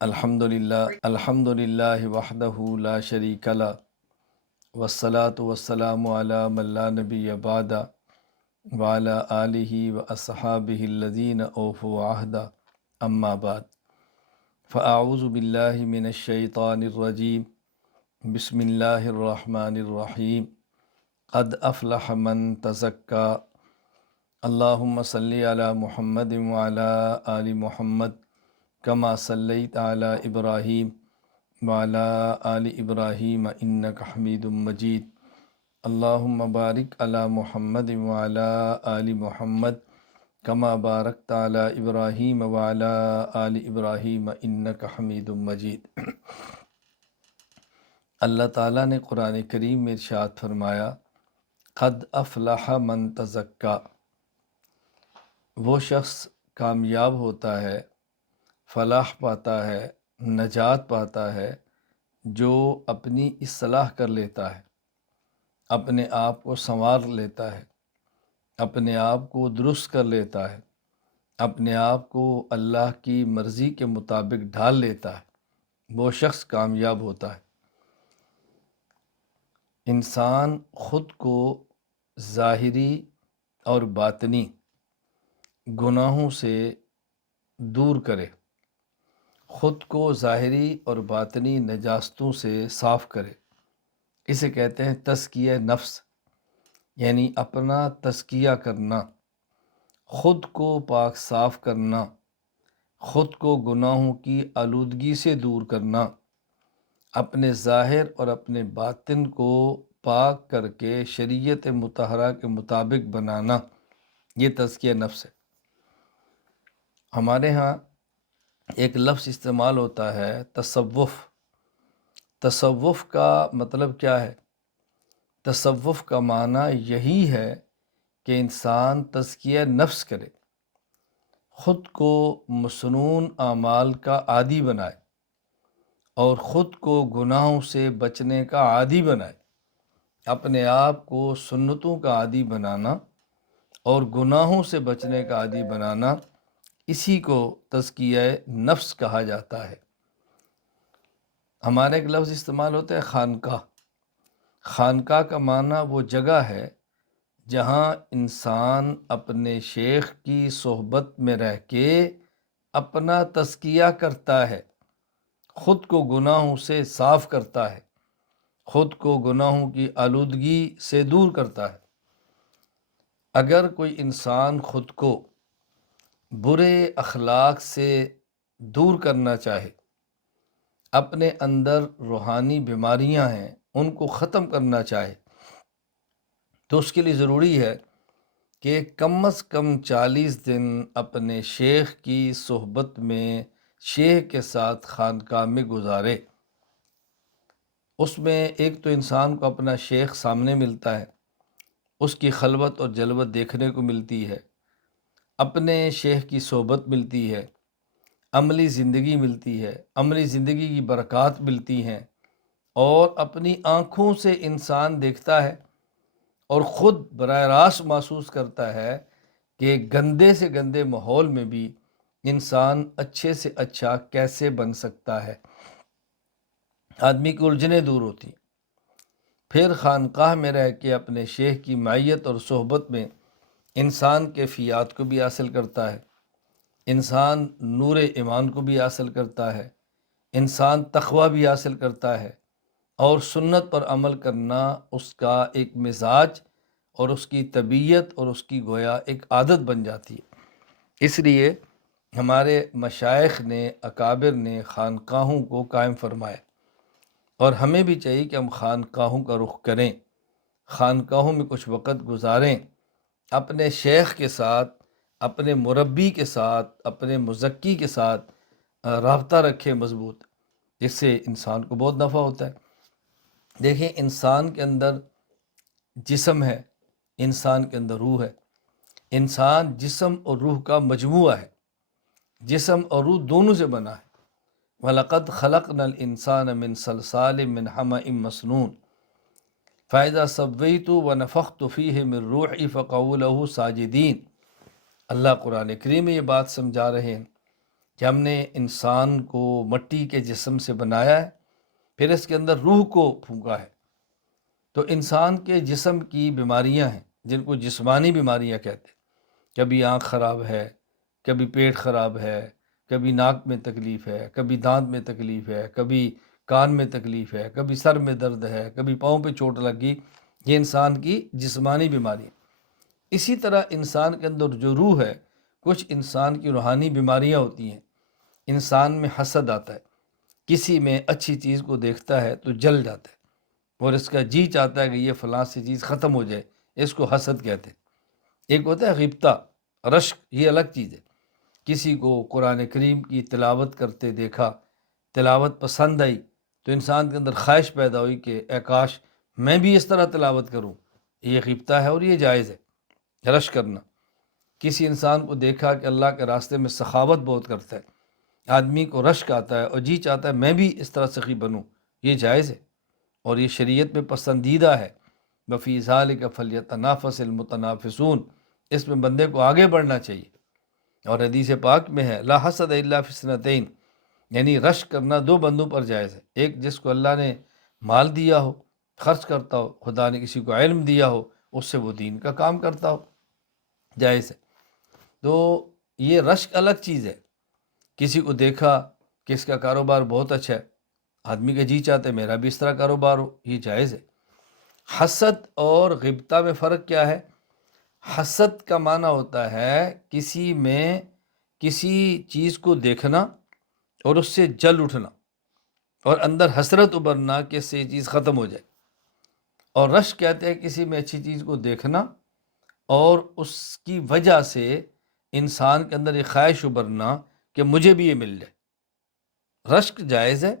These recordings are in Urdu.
الحمد للہ وحدہ لا شریک لہ والصلاة والسلام علی من لا نبی بعدہ وعلی آلہ واصحابہ الذین اوفوا عہدہ اما بعد فاعوذ باللہ من الشیطان الرجیم بسم اللہ الرحمن الرحیم قد افلح من تزکا اللہم صلی علی محمد وعلی آل محمد کما صلیت علی ابراہیم وعلی آل ابراہیم انک حمید مجید اللہم بارک علی محمد وعلی آل محمد کما بارکت علی ابراہیم وعلی آل ابراہیم انک حمید مجید۔ اللہ تعالیٰ نے قرآن کریم میں ارشاد فرمایا، قد افلح من تزکا، وہ شخص کامیاب ہوتا ہے، فلاح پاتا ہے، نجات پاتا ہے جو اپنی اصلاح کر لیتا ہے، اپنے آپ کو سنوار لیتا ہے، اپنے آپ کو درست کر لیتا ہے، اپنے آپ کو اللہ کی مرضی کے مطابق ڈھال لیتا ہے، وہ شخص کامیاب ہوتا ہے۔ انسان خود کو ظاہری اور باطنی گناہوں سے دور کرے، خود کو ظاہری اور باطنی نجاستوں سے صاف کرے، اسے کہتے ہیں تزکیہ نفس، یعنی اپنا تزکیہ کرنا، خود کو پاک صاف کرنا، خود کو گناہوں کی آلودگی سے دور کرنا، اپنے ظاہر اور اپنے باطن کو پاک کر کے شریعت مطہرہ کے مطابق بنانا، یہ تزکیہ نفس ہے۔ ہمارے ہاں ایک لفظ استعمال ہوتا ہے تصوف۔ تصوف کا مطلب کیا ہے؟ تصوف کا معنی یہی ہے کہ انسان تزکیہ نفس کرے، خود کو مسنون اعمال کا عادی بنائے اور خود کو گناہوں سے بچنے کا عادی بنائے۔ اپنے آپ کو سنتوں کا عادی بنانا اور گناہوں سے بچنے کا عادی بنانا، اسی کو تزکیہ نفس کہا جاتا ہے۔ ہمارا ایک لفظ استعمال ہوتا ہے خانقاہ۔ خانقاہ کا معنی وہ جگہ ہے جہاں انسان اپنے شیخ کی صحبت میں رہ کے اپنا تزکیہ کرتا ہے، خود کو گناہوں سے صاف کرتا ہے، خود کو گناہوں کی آلودگی سے دور کرتا ہے۔ اگر کوئی انسان خود کو برے اخلاق سے دور کرنا چاہے، اپنے اندر روحانی بیماریاں ہیں ان کو ختم کرنا چاہے، تو اس کے لیے ضروری ہے کہ کم از کم 40 دن اپنے شیخ کی صحبت میں شیخ کے ساتھ خانقاہ میں گزارے۔ اس میں ایک تو انسان کو اپنا شیخ سامنے ملتا ہے، اس کی خلوت اور جلوت دیکھنے کو ملتی ہے، اپنے شیخ کی صحبت ملتی ہے، عملی زندگی ملتی ہے، عملی زندگی کی برکات ملتی ہیں، اور اپنی آنکھوں سے انسان دیکھتا ہے اور خود براہ راست محسوس کرتا ہے کہ گندے سے گندے ماحول میں بھی انسان اچھے سے اچھا کیسے بن سکتا ہے۔ آدمی کی الجھنیں دور ہوتی ہیں۔ پھر خانقاہ میں رہ کے اپنے شیخ کی معیت اور صحبت میں انسان کیفیات کو بھی حاصل کرتا ہے، انسان نور ایمان کو بھی حاصل کرتا ہے، انسان تقوی بھی حاصل کرتا ہے، اور سنت پر عمل کرنا اس کا ایک مزاج اور اس کی طبیعت اور اس کی گویا ایک عادت بن جاتی ہے۔ اس لیے ہمارے مشائخ نے، اکابر نے خانقاہوں کو قائم فرمایا، اور ہمیں بھی چاہیے کہ ہم خانقاہوں کا رخ کریں، خانقاہوں میں کچھ وقت گزاریں، اپنے شیخ کے ساتھ، اپنے مربی کے ساتھ، اپنے مزکی کے ساتھ رابطہ رکھیں مضبوط، جس سے انسان کو بہت نفع ہوتا ہے۔ دیکھیں، انسان کے اندر جسم ہے، انسان کے اندر روح ہے۔ انسان جسم اور روح کا مجموعہ ہے، جسم اور روح دونوں سے بنا ہے۔ وَلَقَدْ خَلَقْنَا الْإِنسَانَ مِنْ صَلْصَالٍ مِّنْ حَمَإٍ مَّسْنُونٍ فَإِذَا سَوَّيْتُ وَنَفَخْتُ فِيهِ مِن رُّوحِي فَقَعُوا لَهُ ساجدین۔ اللہ قرآن کریم میں یہ بات سمجھا رہے ہیں کہ ہم نے انسان کو مٹی کے جسم سے بنایا ہے، پھر اس کے اندر روح کو پھونکا ہے۔ تو انسان کے جسم کی بیماریاں ہیں جن کو جسمانی بیماریاں کہتے ہیں۔ کبھی آنکھ خراب ہے، کبھی پیٹ خراب ہے، کبھی ناک میں تکلیف ہے، کبھی دانت میں تکلیف ہے، کبھی کان میں تکلیف ہے، کبھی سر میں درد ہے، کبھی پاؤں پہ چوٹ لگ گئی۔ یہ انسان کی جسمانی بیماری ہے۔ اسی طرح انسان کے اندر جو روح ہے، کچھ انسان کی روحانی بیماریاں ہوتی ہیں۔ انسان میں حسد آتا ہے، کسی میں اچھی چیز کو دیکھتا ہے تو جل جاتا ہے اور اس کا جی چاہتا ہے کہ یہ فلاں سی چیز ختم ہو جائے، اس کو حسد کہتے ہیں۔ ایک ہوتا ہے غبطہ، رشک، یہ الگ چیز ہے۔ کسی کو قرآن کریم کی تلاوت کرتے دیکھا، تلاوت پسند آئی تو انسان کے اندر خواہش پیدا ہوئی کہ اے کاش میں بھی اس طرح تلاوت کروں، یہ غبطہ ہے اور یہ جائز ہے، رشک کرنا۔ کسی انسان کو دیکھا کہ اللہ کے راستے میں سخاوت بہت کرتا ہے، آدمی کو رشک آتا ہے اور جی چاہتا ہے میں بھی اس طرح سخی بنوں، یہ جائز ہے اور یہ شریعت میں پسندیدہ ہے۔ وفی ذالک فلیتنافس المتنافسون، اس میں بندے کو آگے بڑھنا چاہیے۔ اور حدیث پاک میں ہے لا حسد الا فی اثنتین، یعنی رشک کرنا دو بندوں پر جائز ہے۔ ایک جس کو اللہ نے مال دیا ہو، خرچ کرتا ہو، خدا نے کسی کو علم دیا ہو، اس سے وہ دین کا کام کرتا ہو، جائز ہے۔ تو یہ رشک الگ چیز ہے۔ کسی کو دیکھا کہ اس کا کاروبار بہت اچھا ہے، آدمی کا جی چاہتا ہے میرا بھی اس طرح کاروبار ہو، یہ جائز ہے۔ حسد اور غبطہ میں فرق کیا ہے؟ حسد کا معنی ہوتا ہے کسی میں کسی چیز کو دیکھنا اور اس سے جل اٹھنا اور اندر حسرت ابھرنا کہ اس سے یہ چیز ختم ہو جائے۔ اور رشک کہتے ہیں کسی میں اچھی چیز کو دیکھنا اور اس کی وجہ سے انسان کے اندر یہ خواہش ابھرنا کہ مجھے بھی یہ مل جائے۔ رشک جائز ہے،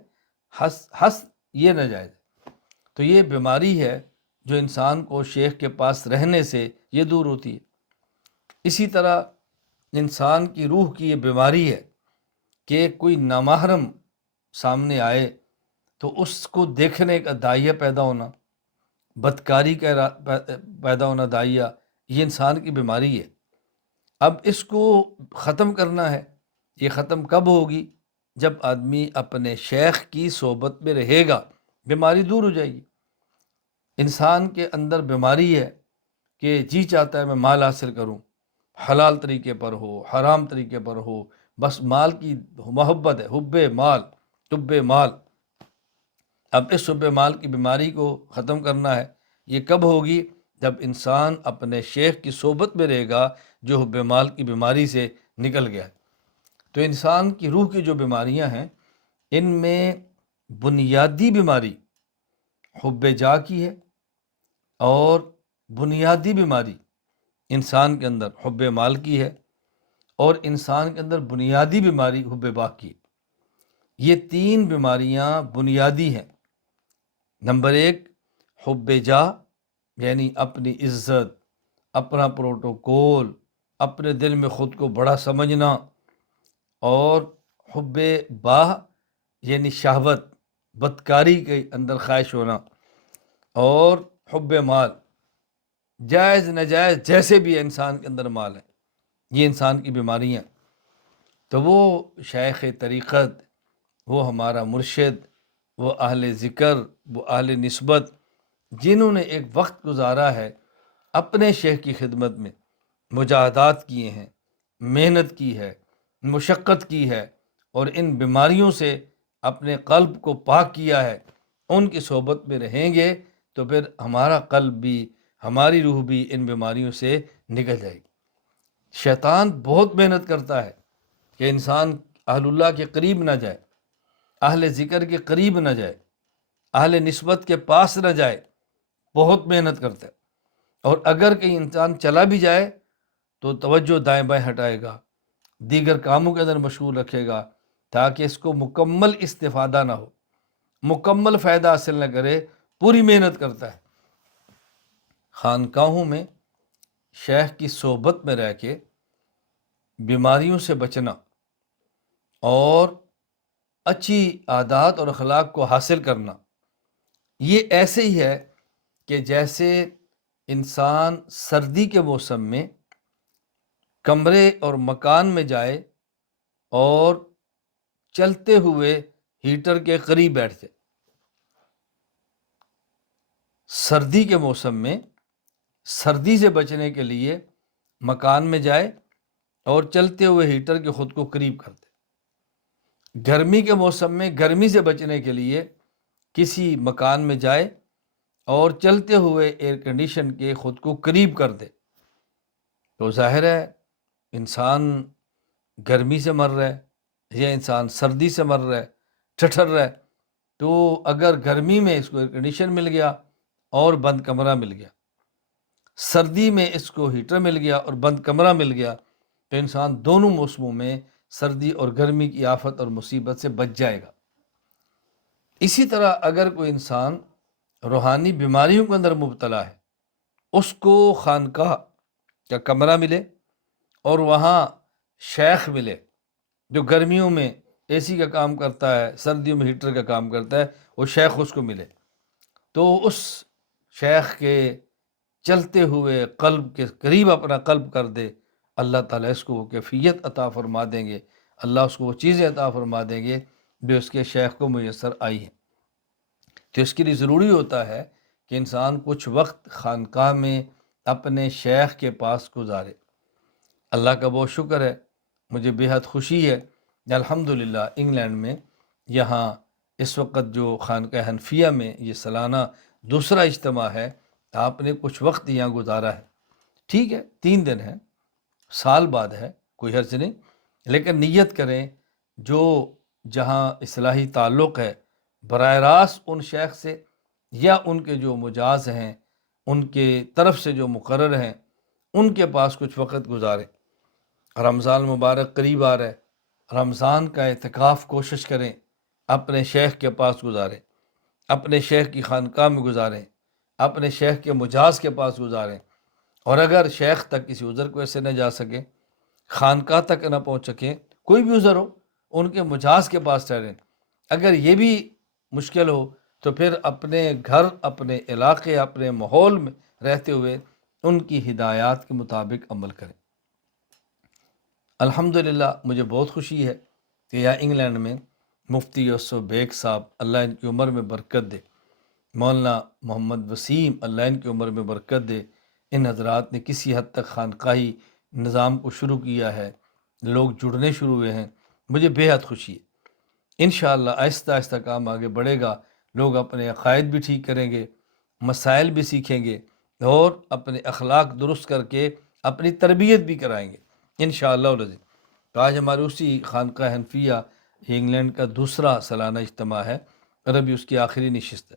حسد یہ ناجائز ہے۔ تو یہ بیماری ہے جو انسان کو شیخ کے پاس رہنے سے یہ دور ہوتی ہے۔ اسی طرح انسان کی روح کی یہ بیماری ہے کہ کوئی نامحرم سامنے آئے تو اس کو دیکھنے کا داعیہ پیدا ہونا، بدکاری کا پیدا ہونا داعیہ، یہ انسان کی بیماری ہے۔ اب اس کو ختم کرنا ہے۔ یہ ختم کب ہوگی؟ جب آدمی اپنے شیخ کی صحبت میں رہے گا، بیماری دور ہو جائے گی۔ انسان کے اندر بیماری ہے کہ جی چاہتا ہے میں مال حاصل کروں، حلال طریقے پر ہو، حرام طریقے پر ہو، بس مال کی محبت ہے، حب مال۔ اب اس حب مال کی بیماری کو ختم کرنا ہے۔ یہ کب ہوگی؟ جب انسان اپنے شیخ کی صحبت میں رہے گا جو حب مال کی بیماری سے نکل گیا ہے۔ تو انسان کی روح کی جو بیماریاں ہیں، ان میں بنیادی بیماری حب جا کی ہے اور بنیادی بیماری انسان کے اندر حب مال کی ہے اور انسان کے اندر بنیادی بیماری حب باغ کی ہے۔ یہ تین بیماریاں بنیادی ہیں۔ نمبر ایک حب جا، یعنی اپنی عزت، اپنا پروٹوکول، اپنے دل میں خود کو بڑا سمجھنا، اور حب باہ یعنی شہوت، بدکاری کے اندر خواہش ہونا، اور حب مال، جائز ناجائز جیسے بھی انسان کے اندر مال ہے، یہ انسان کی بیماریاں۔ تو وہ شیخ طریقت، وہ ہمارا مرشد، وہ اہل ذکر، وہ اہل نسبت، جنہوں نے ایک وقت گزارا ہے اپنے شیخ کی خدمت میں، مجاہدات کیے ہیں، محنت کی ہے، مشقت کی ہے، اور ان بیماریوں سے اپنے قلب کو پاک کیا ہے، ان کی صحبت میں رہیں گے تو پھر ہمارا قلب بھی، ہماری روح بھی ان بیماریوں سے نکل جائے گی۔ شیطان بہت محنت کرتا ہے کہ انسان اہل اللہ کے قریب نہ جائے، اہل ذکر کے قریب نہ جائے، اہل نسبت کے پاس نہ جائے، بہت محنت کرتا ہے۔ اور اگر کہیں انسان چلا بھی جائے تو توجہ دائیں بائیں ہٹائے گا، دیگر کاموں کے اندر مشغول رکھے گا تاکہ اس کو مکمل استفادہ نہ ہو، مکمل فائدہ حاصل نہ کرے، پوری محنت کرتا ہے۔ خانقاہوں میں شیخ کی صحبت میں رہ کے بیماریوں سے بچنا اور اچھی عادات اور اخلاق کو حاصل کرنا، یہ ایسے ہی ہے کہ جیسے انسان سردی کے موسم میں کمرے اور مکان میں جائے اور چلتے ہوئے ہیٹر کے قریب بیٹھ جائے۔ سردی کے موسم میں سردی سے بچنے کے لیے مکان میں جائے اور چلتے ہوئے ہیٹر کے خود کو قریب کر دے۔ گرمی کے موسم میں گرمی سے بچنے کے لیے کسی مکان میں جائے اور چلتے ہوئے ایئر کنڈیشن کے خود کو قریب کر دے۔ تو ظاہر ہے انسان گرمی سے مر رہا ہے یا انسان سردی سے مر رہا ہے، ٹھٹر رہا ہے، تو اگر گرمی میں اس کو ایئر کنڈیشن مل گیا اور بند کمرہ مل گیا، سردی میں اس کو ہیٹر مل گیا اور بند کمرہ مل گیا، تو انسان دونوں موسموں میں سردی اور گرمی کی آفت اور مصیبت سے بچ جائے گا۔ اسی طرح اگر کوئی انسان روحانی بیماریوں کے اندر مبتلا ہے، اس کو خانقاہ کا کمرہ ملے اور وہاں شیخ ملے جو گرمیوں میں اے سی کا کام کرتا ہے، سردیوں میں ہیٹر کا کام کرتا ہے، وہ شیخ اس کو ملے، تو اس شیخ کے چلتے ہوئے قلب کے قریب اپنا قلب کر دے، اللہ تعالیٰ اس کو وہ کیفیت عطا فرما دیں گے، اللہ اس کو وہ چیزیں عطا فرما دیں گے جو اس کے شیخ کو میسر آئی ہیں۔ تو اس کے لیے ضروری ہوتا ہے کہ انسان کچھ وقت خانقاہ میں اپنے شیخ کے پاس گزارے۔ اللہ کا بہت شکر ہے، مجھے بے حد خوشی ہے کہ الحمدللہ انگلینڈ میں یہاں اس وقت جو خانقاہ حنفیہ میں یہ سالانہ دوسرا اجتماع ہے، آپ نے کچھ وقت یہاں گزارا ہے، ٹھیک ہے 3 دن ہے، سال بعد ہے، کوئی حرج نہیں، لیکن نیت کریں جو جہاں اصلاحی تعلق ہے براہ راست ان شیخ سے یا ان کے جو مجاز ہیں، ان کے طرف سے جو مقرر ہیں، ان کے پاس کچھ وقت گزاریں۔ رمضان مبارک قریب آ رہا ہے، رمضان کا اعتکاف کوشش کریں، اپنے شیخ کے پاس گزاریں، اپنے شیخ کی خانقاہ میں گزاریں، اپنے شیخ کے مجاز کے پاس گزاریں، اور اگر شیخ تک کسی عذر کو ایسے نہ جا سکیں، خانقاہ تک نہ پہنچ سکیں، کوئی بھی عذر ہو، ان کے مجاز کے پاس ٹھہریں۔ اگر یہ بھی مشکل ہو تو پھر اپنے گھر، اپنے علاقے، اپنے ماحول میں رہتے ہوئے ان کی ہدایات کے مطابق عمل کریں۔ الحمدللہ مجھے بہت خوشی ہے کہ یہاں انگلینڈ میں مفتی یوسف بیگ صاحب، اللہ ان کی عمر میں برکت دے، مولانا محمد وسیم، اللہ ان کی عمر میں برکت دے، ان حضرات نے کسی حد تک خانقاہی نظام کو شروع کیا ہے، لوگ جڑنے شروع ہوئے ہیں، مجھے بے حد خوشی ہے۔ انشاءاللہ آہستہ آہستہ کام آگے بڑھے گا، لوگ اپنے عقائد بھی ٹھیک کریں گے، مسائل بھی سیکھیں گے، اور اپنے اخلاق درست کر کے اپنی تربیت بھی کرائیں گے انشاءاللہ العزیز۔ تو آج ہماری اسی خانقاہ حنفیہ انگلینڈ کا دوسرا سالانہ اجتماع ہے اور ابھی اس کی آخری نشست ہے،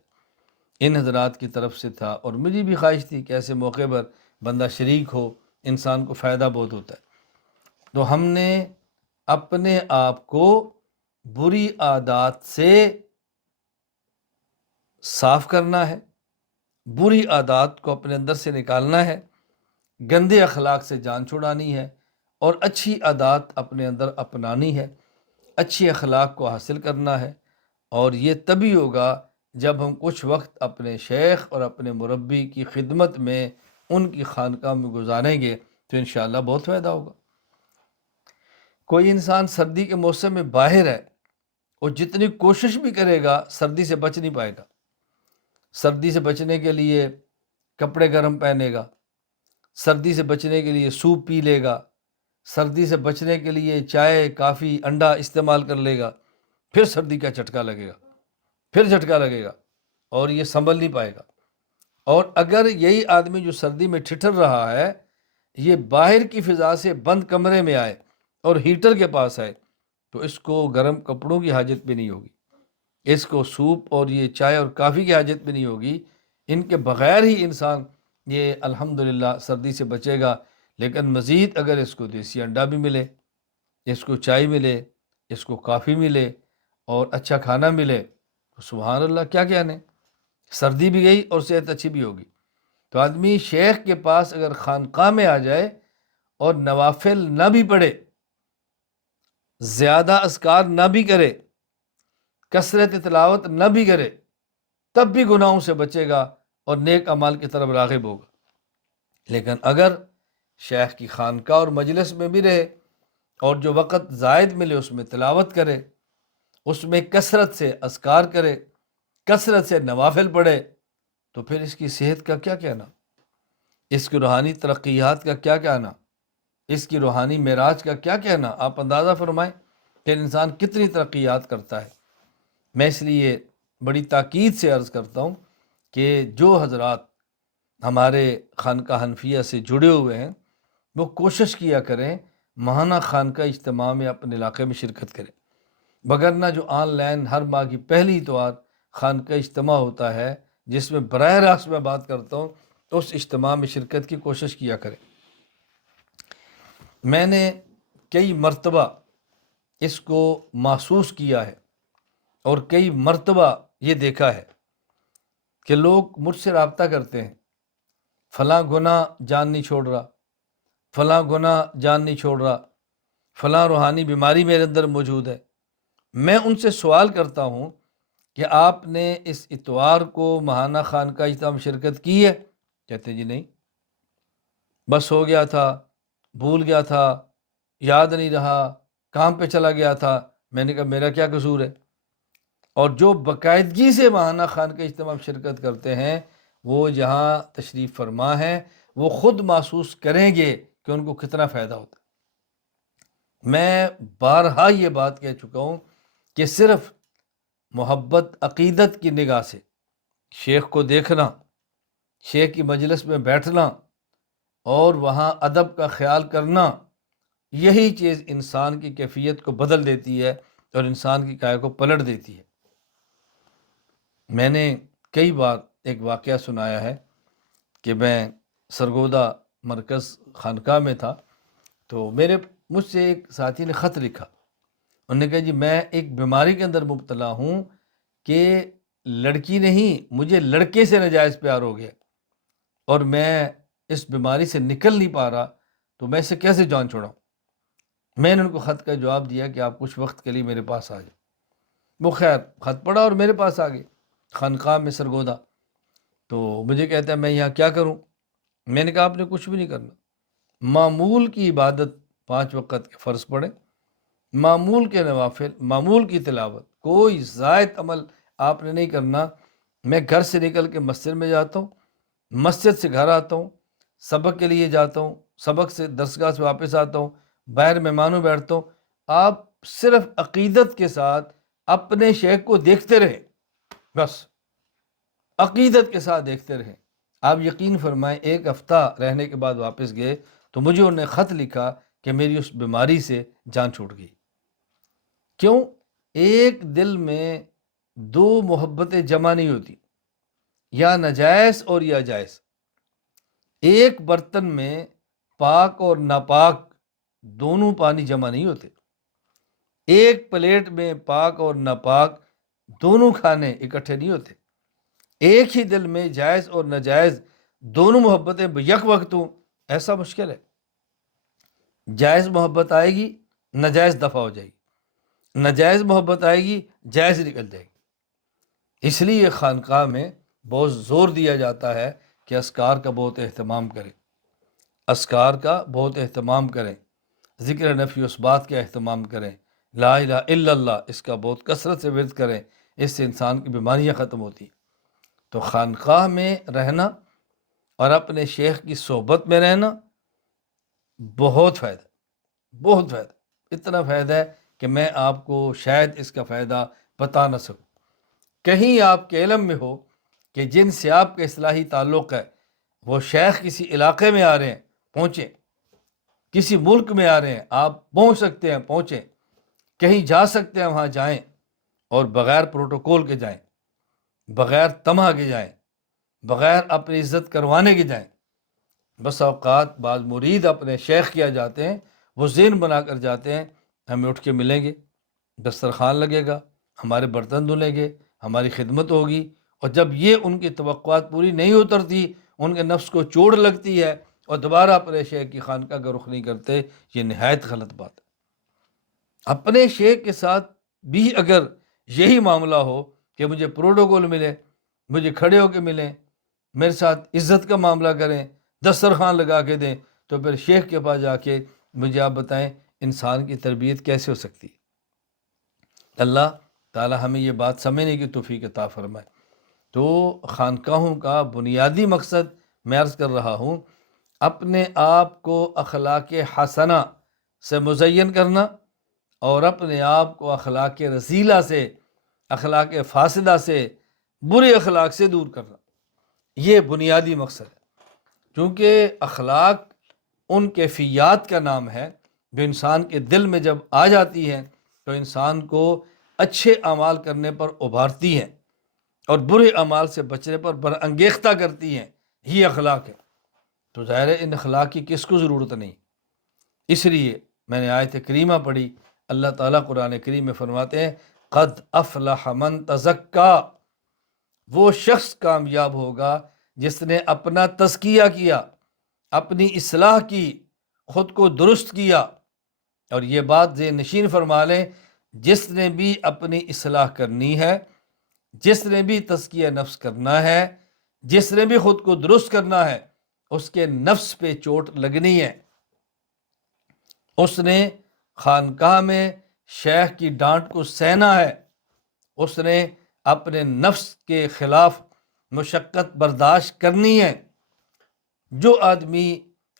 ان حضرات کی طرف سے تھا، اور مجھے بھی خواہش تھی کہ ایسے موقع پر بندہ شریک ہو، انسان کو فائدہ بہت ہوتا ہے۔ تو ہم نے اپنے آپ کو بری عادات سے صاف کرنا ہے، بری عادات کو اپنے اندر سے نکالنا ہے، گندے اخلاق سے جان چھڑانی ہے، اور اچھی عادات اپنے اندر اپنانی ہے، اچھی اخلاق کو حاصل کرنا ہے، اور یہ تبھی ہوگا جب ہم کچھ وقت اپنے شیخ اور اپنے مربی کی خدمت میں ان کی خانقاہ میں گزاریں گے تو انشاءاللہ بہت فائدہ ہوگا۔ کوئی انسان سردی کے موسم میں باہر ہے، وہ جتنی کوشش بھی کرے گا سردی سے بچ نہیں پائے گا۔ سردی سے بچنے کے لیے کپڑے گرم پہنے گا، سردی سے بچنے کے لیے سوپ پی لے گا، سردی سے بچنے کے لیے چائے، کافی، انڈا استعمال کر لے گا، پھر سردی کا جھٹکا لگے گا، پھر جھٹکا لگے گا، اور یہ سنبھل نہیں پائے گا۔ اور اگر یہی آدمی جو سردی میں ٹھٹر رہا ہے، یہ باہر کی فضا سے بند کمرے میں آئے اور ہیٹر کے پاس آئے، تو اس کو گرم کپڑوں کی حاجت بھی نہیں ہوگی، اس کو سوپ اور یہ چائے اور کافی کی حاجت بھی نہیں ہوگی، ان کے بغیر ہی انسان یہ الحمدللہ سردی سے بچے گا۔ لیکن مزید اگر اس کو دیسی انڈا بھی ملے، اس کو چائے ملے، اس کو کافی ملے، اور اچھا کھانا ملے، تو سبحان اللہ، کیا کہنے، سردی بھی گئی اور صحت اچھی بھی ہوگی۔ تو آدمی شیخ کے پاس اگر خانقاہ میں آ جائے اور نوافل نہ بھی پڑھے، زیادہ اذکار نہ بھی کرے، کثرت تلاوت نہ بھی کرے، تب بھی گناہوں سے بچے گا اور نیک اعمال کی طرف راغب ہوگا۔ لیکن اگر شیخ کی خانقاہ اور مجلس میں بھی رہے اور جو وقت زائد ملے اس میں تلاوت کرے، اس میں کثرت سے اذکار کرے، کثرت سے نوافل پڑھے، تو پھر اس کی صحت کا کیا کہنا، اس کی روحانی ترقیات کا کیا کہنا، اس کی روحانی معراج کا کیا کہنا۔ آپ اندازہ فرمائیں کہ انسان کتنی ترقیات کرتا ہے۔ میں اس لیے بڑی تاکید سے عرض کرتا ہوں کہ جو حضرات ہمارے خانقاہ حنفیہ سے جڑے ہوئے ہیں وہ کوشش کیا کریں ماہانہ خانقاہ اجتماع میں اپنے علاقے میں شرکت کریں، وگرنہ جو آن لائن ہر ماہ کی پہلی اتوار خانقاہ اجتماع ہوتا ہے جس میں براہ راست میں بات کرتا ہوں، تو اس اجتماع میں شرکت کی کوشش کیا کریں۔ میں نے کئی مرتبہ اس کو محسوس کیا ہے اور کئی مرتبہ یہ دیکھا ہے کہ لوگ مجھ سے رابطہ کرتے ہیں، فلاں گناہ جان نہیں چھوڑ رہا، فلاں گناہ جان نہیں چھوڑ رہا، فلاں روحانی بیماری میرے اندر موجود ہے۔ میں ان سے سوال کرتا ہوں کہ آپ نے اس اتوار کو ماہانہ خانقاہ اجتماع میں شرکت کی ہے؟ کہتے ہیں جی نہیں، بس ہو گیا تھا، بھول گیا تھا، یاد نہیں رہا، کام پہ چلا گیا تھا۔ میں نے کہا میرا کیا قصور ہے؟ اور جو باقاعدگی سے ماہانہ خانقاہ اجتماع میں شرکت کرتے ہیں وہ جہاں تشریف فرما ہیں وہ خود محسوس کریں گے کہ ان کو کتنا فائدہ ہوتا ہے۔ میں بارہا یہ بات کہہ چکا ہوں کہ صرف محبت عقیدت کی نگاہ سے شیخ کو دیکھنا، شیخ کی مجلس میں بیٹھنا اور وہاں ادب کا خیال کرنا، یہی چیز انسان کی کیفیت کو بدل دیتی ہے اور انسان کی کائے کو پلٹ دیتی ہے۔ میں نے کئی بار ایک واقعہ سنایا ہے کہ میں سرگودا مرکز خانقاہ میں تھا، تو مجھ سے ایک ساتھی نے خط لکھا، انہوں نے کہا جی میں ایک بیماری کے اندر مبتلا ہوں کہ لڑکی نہیں مجھے لڑکے سے ناجائز پیار ہو گیا اور میں اس بیماری سے نکل نہیں پا رہا، تو میں اسے کیسے جان چھوڑاؤں۔ میں نے ان کو خط کا جواب دیا کہ آپ کچھ وقت کے لیے میرے پاس آ جائیں۔ وہ خیر خط پڑھا اور میرے پاس آ گئے خانقاہ میں سرگودا۔ تو مجھے کہتا ہے میں یہاں کیا کروں؟ میں نے کہا آپ نے کچھ بھی نہیں کرنا، معمول کی عبادت 5 وقت کے فرض پڑھیں، معمول کے نوافل، معمول کی تلاوت، کوئی زائد عمل آپ نے نہیں کرنا۔ میں گھر سے نکل کے مسجد میں جاتا ہوں، مسجد سے گھر آتا ہوں، سبق کے لیے جاتا ہوں، سبق سے درسگاہ سے واپس آتا ہوں، باہر مہمانوں بیٹھتا ہوں۔ آپ صرف عقیدت کے ساتھ اپنے شیخ کو دیکھتے رہیں، بس عقیدت کے ساتھ دیکھتے رہیں۔ آپ یقین فرمائیں ایک ہفتہ رہنے کے بعد واپس گئے تو مجھے انہوں نے خط لکھا کہ میری اس بیماری سے جان چھوٹ گئی۔ کیوں؟ ایک دل میں 2 محبتیں جمع نہیں ہوتی، یا ناجائز اور یا جائز۔ ایک برتن میں پاک اور ناپاک دونوں پانی جمع نہیں ہوتے، ایک پلیٹ میں پاک اور ناپاک دونوں کھانے اکٹھے نہیں ہوتے، ایک ہی دل میں جائز اور ناجائز دونوں محبتیں یک وقت ہوں، ایسا مشکل ہے۔ جائز محبت آئے گی، ناجائز دفع ہو جائے گی، ناجائز محبت آئے گی، جائز نکل جائے گی۔ اس لیے خانقاہ میں بہت زور دیا جاتا ہے کہ اذکار کا بہت اہتمام کریں، اذکار کا بہت اہتمام کریں، ذکر نفی اس بات کا اہتمام کریں، لا الہ الا اللہ اس کا بہت کثرت سے ورد کریں، اس سے انسان کی بیماریاں ختم ہوتی ہیں۔ تو خانقاہ میں رہنا اور اپنے شیخ کی صحبت میں رہنا بہت فائدہ، بہت فائدہ، اتنا فائدہ ہے کہ میں آپ کو شاید اس کا فائدہ بتا نہ سکوں۔ کہیں آپ کے علم میں ہو کہ جن سے آپ کا اصلاحی تعلق ہے وہ شیخ کسی علاقے میں آ رہے ہیں، پہنچیں، کسی ملک میں آ رہے ہیں، آپ پہنچ سکتے ہیں پہنچیں، کہیں جا سکتے ہیں وہاں جائیں، اور بغیر پروٹوکول کے جائیں، بغیر طمع کے جائیں، بغیر اپنی عزت کروانے کے جائیں۔ بس اوقات بعض مرید اپنے شیخ کیا جاتے ہیں، وہ ذہن بنا کر جاتے ہیں ہمیں اٹھ کے ملیں گے، دسترخوان لگے گا، ہمارے برتن دھلیں گے، ہماری خدمت ہوگی، اور جب یہ ان کی توقعات پوری نہیں اترتی، ان کے نفس کو چوٹ لگتی ہے اور دوبارہ اپنے شیخ کی خانقاہ کا رخ نہیں کرتے، یہ نہایت غلط بات ہے۔ اپنے شیخ کے ساتھ بھی اگر یہی معاملہ ہو کہ مجھے پروٹوکول ملے، مجھے کھڑے ہو کے ملیں، میرے ساتھ عزت کا معاملہ کریں، دسترخوان لگا کے دیں، تو پھر شیخ کے پاس جا کے مجھے آپ بتائیں انسان کی تربیت کیسے ہو سکتی ہے؟ اللہ تعالی ہمیں یہ بات سمجھنے کی توفیق عطا فرمائے۔ تو خانقاہوں کا بنیادی مقصد میں عرض کر رہا ہوں، اپنے آپ کو اخلاق حسنہ سے مزین کرنا اور اپنے آپ کو اخلاق رذیلہ سے، اخلاق فاسدہ سے، برے اخلاق سے دور کرنا، یہ بنیادی مقصد ہے۔ چونکہ اخلاق ان کیفیات کا نام ہے جو انسان کے دل میں جب آ جاتی ہیں تو انسان کو اچھے اعمال کرنے پر ابھارتی ہیں اور برے اعمال سے بچنے پر برانگیختہ کرتی ہیں، یہ اخلاق ہے۔ تو ظاہر ہے ان اخلاق کی کس کو ضرورت نہیں، اس لیے میں نے آیت کریمہ پڑھی، اللہ تعالیٰ قرآن کریم میں فرماتے ہیں قد افلح من تزکا، وہ شخص کامیاب ہوگا جس نے اپنا تزکیہ کیا، اپنی اصلاح کی، خود کو درست کیا۔ اور یہ بات ذہن نشین فرما لیں، جس نے بھی اپنی اصلاح کرنی ہے، جس نے بھی تزکیہ نفس کرنا ہے، جس نے بھی خود کو درست کرنا ہے، اس کے نفس پہ چوٹ لگنی ہے۔ اس نے خانقاہ میں شیخ کی ڈانٹ کو سہنا ہے، اس نے اپنے نفس کے خلاف مشقت برداشت کرنی ہے۔ جو آدمی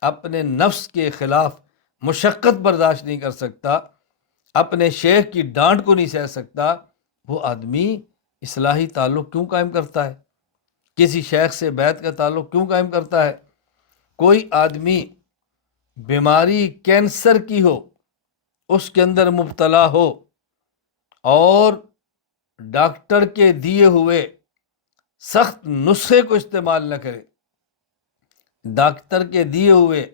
اپنے نفس کے خلاف مشقت برداشت نہیں کر سکتا، اپنے شیخ کی ڈانٹ کو نہیں سہ سکتا، وہ آدمی اصلاحی تعلق کیوں قائم کرتا ہے؟ کسی شیخ سے بیعت کا تعلق کیوں قائم کرتا ہے؟ کوئی آدمی بیماری کینسر کی ہو، اس کے اندر مبتلا ہو اور ڈاکٹر کے دیے ہوئے سخت نسخے کو استعمال نہ کرے، ڈاکٹر کے دیے ہوئے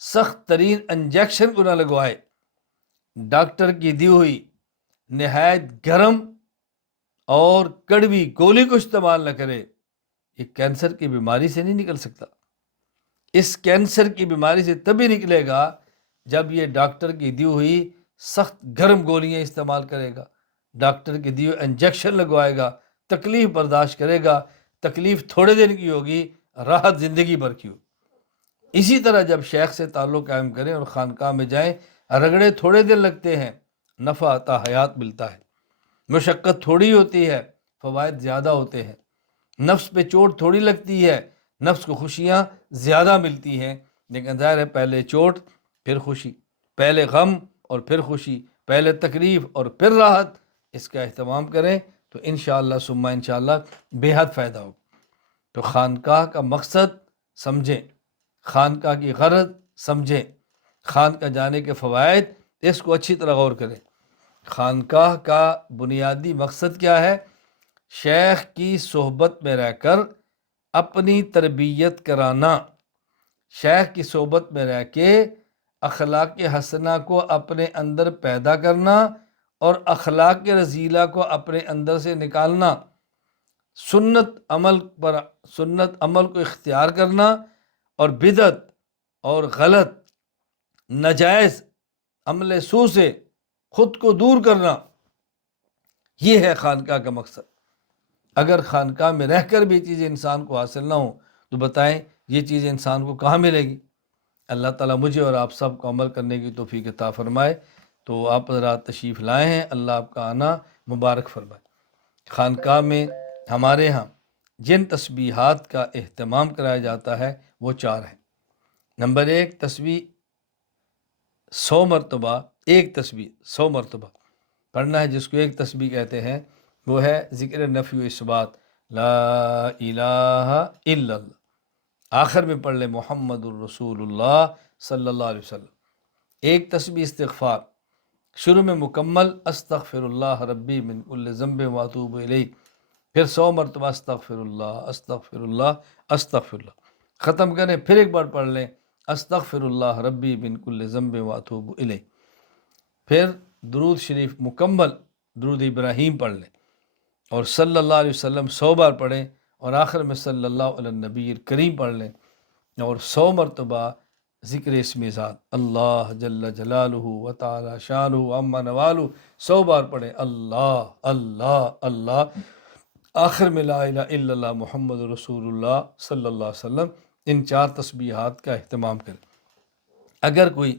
سخت ترین انجیکشن کو نہ لگوائے، ڈاکٹر کی دی ہوئی نہایت گرم اور کڑوی گولی کو استعمال نہ کرے، یہ کینسر کی بیماری سے نہیں نکل سکتا۔ اس کینسر کی بیماری سے تبھی نکلے گا جب یہ ڈاکٹر کی دی ہوئی سخت گرم گولیاں استعمال کرے گا، ڈاکٹر کی دی ہوئی انجیکشن لگوائے گا، تکلیف برداشت کرے گا۔ تکلیف تھوڑے دن کی ہوگی، راحت زندگی بھر کی ہوگی۔ اسی طرح جب شیخ سے تعلق قائم کریں اور خانقاہ میں جائیں، رگڑے تھوڑے دن لگتے ہیں، نفع عطا حیات ملتا ہے، مشقت تھوڑی ہوتی ہے، فوائد زیادہ ہوتے ہیں، نفس پہ چوٹ تھوڑی لگتی ہے، نفس کو خوشیاں زیادہ ملتی ہیں۔ لیکن ظاہر ہے پہلے چوٹ پھر خوشی، پہلے غم اور پھر خوشی، پہلے تکلیف اور پھر راحت، اس کا اہتمام کریں تو انشاءاللہ ثم انشاءاللہ بے حد فائدہ ہوگا۔ تو خانقاہ کا مقصد سمجھیں، خانقاہ کی غرض سمجھیں، خانقاہ جانے کے فوائد، اس کو اچھی طرح غور کریں۔ خانقاہ کا بنیادی مقصد کیا ہے؟ شیخ کی صحبت میں رہ کر اپنی تربیت کرانا، شیخ کی صحبت میں رہ کے اخلاق حسنہ کو اپنے اندر پیدا کرنا اور اخلاق رذیلہ کو اپنے اندر سے نکالنا، سنت عمل کو اختیار کرنا اور بدعت اور غلط ناجائز عمل سو سے خود کو دور کرنا، یہ ہے خانقاہ کا مقصد۔ اگر خانقاہ میں رہ کر بھی چیزیں انسان کو حاصل نہ ہوں تو بتائیں یہ چیزیں انسان کو کہاں ملے گی؟ اللہ تعالیٰ مجھے اور آپ سب کو عمل کرنے کی توفیق عطا فرمائے۔ تو آپ حضرات تشریف لائے ہیں، اللہ آپ کا آنا مبارک فرمائے۔ خانقاہ میں ہمارے ہاں جن تسبیحات کا اہتمام کرایا جاتا ہے وہ 4 ہیں۔ نمبر 1، تسبیح 100 مرتبہ، ایک تسبیح 100 مرتبہ پڑھنا ہے، جس کو ایک تسبیح کہتے ہیں، وہ ہے ذکر نفی و اثبات، لا الہ الا اللہ۔ آخر میں پڑھ لیں محمد الرسول اللہ صلی اللہ علیہ وسلم۔ ایک تسبیح استغفار، شروع میں مکمل استغفر اللہ ربی من کل ذنب واتوب الیہ، پھر 100 مرتبہ استغفر اللہ استغفر اللہ استغفر اللہ، ختم کریں پھر ایک بار پڑھ لیں استغفر اللہ ربی من کل ذنب واتوب الیہ، پھر درود شریف مکمل درود ابراہیم پڑھ لیں اور صلی اللہ علیہ وسلم 100 بار پڑھیں، اور آخر میں صلی اللہ علیہ النبی الکریم پڑھ لیں، اور 100 مرتبہ ذکر اسم ذات اللہ جل جلالہ و تعالی شانہ عما نوالہ 100 بار پڑھیں، اللہ اللہ اللہ، آخر میں لا الہ الا اللہ محمد رسول اللہ صلی اللہ علیہ وسلم۔ ان 4 تسبیحات کا اہتمام کریں۔ اگر کوئی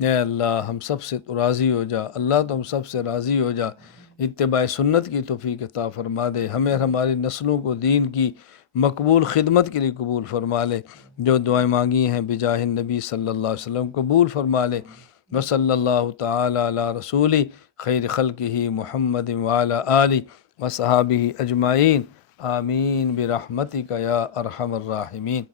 اے اللہ ہم سب سے تو راضی ہو جا، اللہ تو ہم سب سے راضی ہو جا، اتباع سنت کی توفیق عطا فرما دے، ہمیں اور ہماری نسلوں کو دین کی مقبول خدمت کے لیے قبول فرما لے، جو دعائیں مانگی ہیں بجاہ النبی صلی اللہ علیہ وسلم قبول فرما لے، وصلی اللہ تعالی علی رسولی خیر خلقہ محمد وعلی آلہ وصحابہ اجمعین، آمین برحمتک یا ارحم الراحمین۔